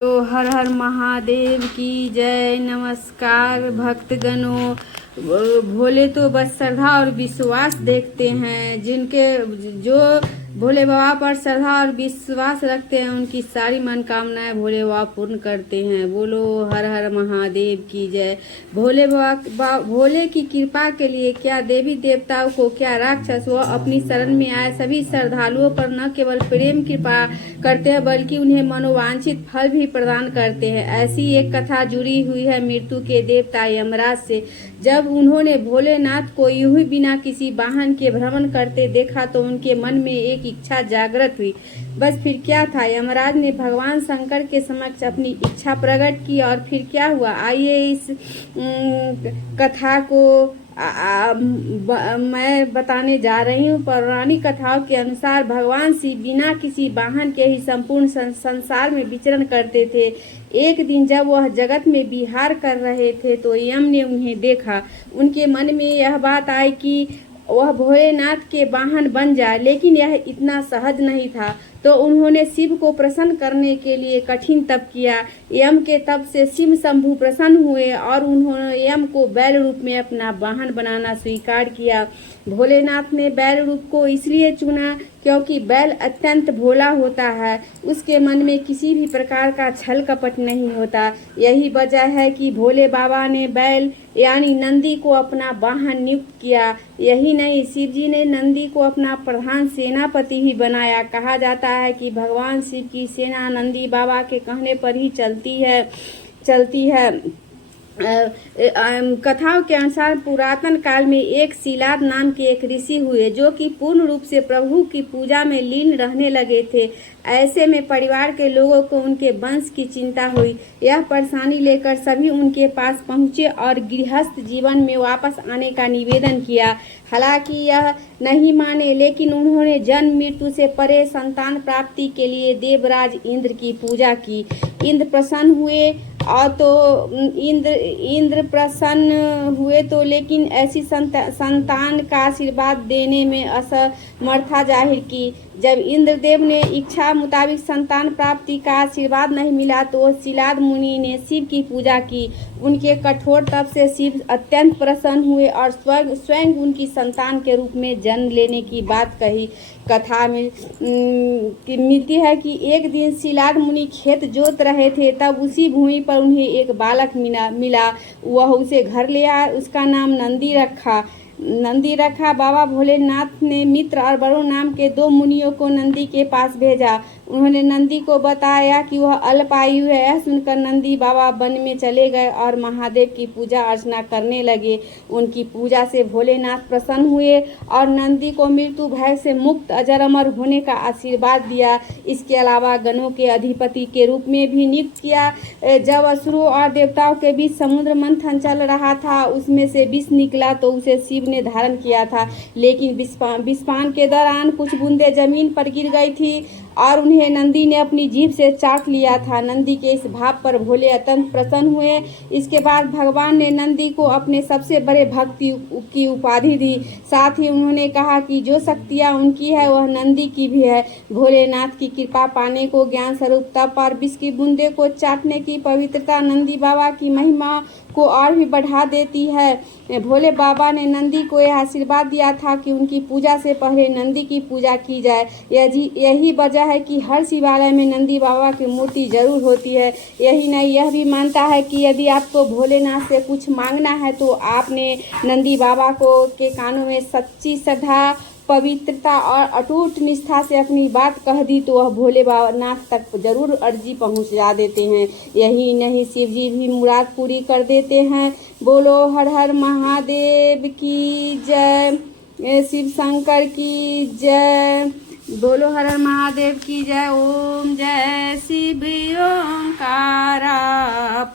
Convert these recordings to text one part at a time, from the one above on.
तो हर हर महादेव की जय। नमस्कार भक्तगणों। भोले तो बस श्रद्धा और विश्वास देखते हैं। जिनके जो भोले बाबा पर श्रद्धा और विश्वास रखते हैं उनकी सारी मनोकामनाएं भोले बाबा पूर्ण करते हैं। बोलो हर हर महादेव की जय। भोले बाबा भोले की कृपा के लिए क्या देवी देवताओं को, क्या राक्षस वो अपनी शरण में आए सभी श्रद्धालुओं पर न केवल प्रेम कृपा करते हैं बल्कि उन्हें मनोवांछित फल भी प्रदान करते हैं। ऐसी एक कथा जुड़ी हुई है मृत्यु के देवता यमराज से। जब उन्होंने भोलेनाथ को यूं ही बिना किसी वाहन के भ्रमण करते देखा तो उनके मन में एक इच्छा जागृत हुई। बस फिर क्या था, यमराज ने भगवान शंकर के समक्ष अपनी इच्छा प्रकट की और फिर क्या हुआ, आइए इस कथा को मैं बताने जा रही हूँ। पौराणिक कथाओं के अनुसार भगवान शिव बिना किसी वाहन के ही संपूर्ण संसार में विचरण करते थे। एक दिन जब वह जगत में विहार कर रहे थे तो यम ने उन्हें देखा। उनके मन में यह बात आई कि वह भोलेनाथ के वाहन बन जाए, लेकिन यह इतना सहज नहीं था। तो उन्होंने शिव को प्रसन्न करने के लिए कठिन तप किया। यम के तप से शिव शंभु प्रसन्न हुए और उन्होंने यम को बैल रूप में अपना वाहन बनाना स्वीकार किया। भोलेनाथ ने बैल रूप को इसलिए चुना क्योंकि बैल अत्यंत भोला होता है, उसके मन में किसी भी प्रकार का छल कपट नहीं होता। यही वजह है कि भोले बाबा ने बैल यानी नंदी को अपना वाहन नियुक्त किया। यही नहीं, शिव जी ने नंदी को अपना प्रधान सेनापति भी बनाया। कहा जाता है कि भगवान शिव की सेना नंदी बाबा के कहने पर ही चलती है। कथाओं के अनुसार पुरातन काल में एक शिलाद नाम के एक ऋषि हुए जो कि पूर्ण रूप से प्रभु की पूजा में लीन रहने लगे थे। ऐसे में परिवार के लोगों को उनके वंश की चिंता हुई। यह परेशानी लेकर सभी उनके पास पहुंचे और गृहस्थ जीवन में वापस आने का निवेदन किया। हालांकि यह नहीं माने, लेकिन उन्होंने जन्म मृत्यु से परे संतान प्राप्ति के लिए देवराज इंद्र की पूजा की। इंद्र प्रसन्न हुए और तो इंद्र प्रसन्न हुए तो लेकिन ऐसी संतान का आशीर्वाद देने में असमर्था जाहिर की। जब इंद्रदेव ने इच्छा मुताबिक संतान प्राप्ति का आशीर्वाद नहीं मिला तो शिलाद मुनि ने शिव की पूजा की। उनके कठोर तप से शिव अत्यंत प्रसन्न हुए और स्वयं उनकी संतान के रूप में जन्म लेने की बात कही। कथा में मिलती है कि एक दिन शिलाद मुनि खेत जोत रहे थे, तब उसी भूमि पर उन्हें एक बालक मिला। वह उसे घर ले आया, उसका नाम नंदी रखा। बाबा भोलेनाथ ने मित्र और वरुण नाम के दो मुनियों को नंदी के पास भेजा। उन्होंने नंदी को बताया कि वह अल्पायु है। यह सुनकर नंदी बाबा वन में चले गए और महादेव की पूजा अर्चना करने लगे। उनकी पूजा से भोलेनाथ प्रसन्न हुए और नंदी को मृत्यु भय से मुक्त अजर अमर होने का आशीर्वाद दिया। इसके अलावा गणों के अधिपति के रूप में भी नियुक्त किया। जब असुरों और देवताओं के बीच समुद्र मंथन चल रहा था, उसमें से विष निकला तो उसे शिव ने धारण किया था, लेकिन विषपान के दौरान कुछ बूंदें जमीन पर गिर गई थी और उन्हें नंदी ने अपनी जीभ से चाट लिया था। नंदी के इस भाव पर भोले अत्यंत प्रसन्न हुए। इसके बाद भगवान ने नंदी को अपने सबसे बड़े भक्त की उपाधि दी। साथ ही उन्होंने कहा कि जो शक्तियाँ उनकी है वह नंदी की भी है। भोलेनाथ की कृपा पाने को ज्ञान स्वरूप तप और विष की बूंदे को चाटने की पवित्रता नंदी बाबा की महिमा को और भी बढ़ा देती है। भोले बाबा ने नंदी को यह आशीर्वाद दिया था कि उनकी पूजा से पहले नंदी की पूजा की जाए। यही वजह है कि हर शिवालय में नंदी बाबा की मूर्ति जरूर होती है। यही नहीं, यह भी मानता है कि यदि आपको भोलेनाथ से कुछ मांगना है तो आपने नंदी बाबा को के कानों में सच्ची श्रद्धा, पवित्रता और अटूट निष्ठा से अपनी बात कह दी तो वह भोले बाबानाथ तक जरूर अर्जी पहुंचा देते हैं। यही नहीं, शिव जी भी मुराद पूरी कर देते हैं। बोलो हर हर महादेव की जय। शिव शंकर की जय। बोलो हर हर महादेव की जय। ओम जय शिव ओंकारा,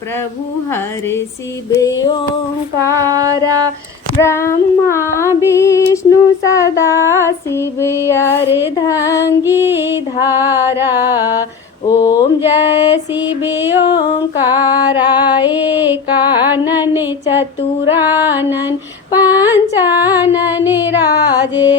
प्रभु हरे शिव ओंकारा। ब्रह्मा विष्णु सदा शिव अर्धंगी धारा। ओम जय शिव ओंकाराय कानन चतुरानन पंचानन राजे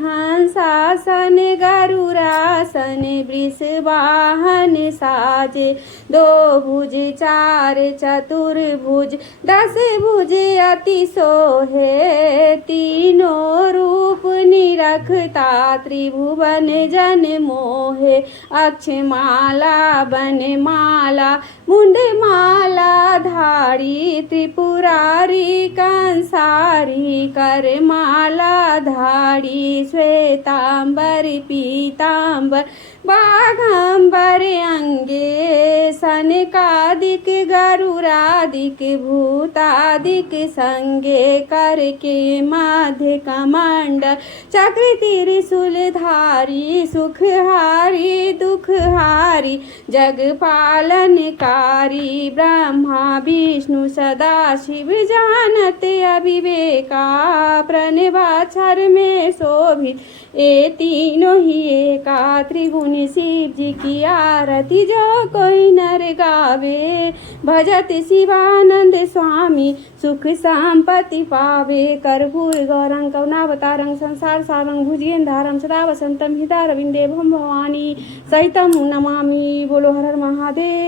हंसासन गरुरासन वृषवाहन साजे। दो भुज चार चतुर्भुज 10 भुज अति सोहे तीनों रूप निरखता त्रिभुवन जन मोहे। अक्षमाला बनमाला मुंड माला धारी त्रिपुरारी कंसारी करमाला धारी श्वेतांबर पीतांबर बाघंबर अंगे सनकादिक गरुरादिक भूतादिक संगे करके मध्य कमंडल चक्र त्रिशूलधारी सुखहारी दुखहारी जगपालनकारी ब्रह्मा विष्णु सदा शिव जानत अविवेका प्रणवाक्षर में शोभित ये तीनों ही एका त्रिगुण शिव जी की आरती जो कोई नर गावे। भजत शिवानंद स्वामी सुख संपत्ति पावे। कर्पूर गौरं करुणावतारं संसार सारं भुजगेंद्रं सदा वसंतं हृदयारविंदे भवानी सहितं नमामि। बोलो हर हर महादेव।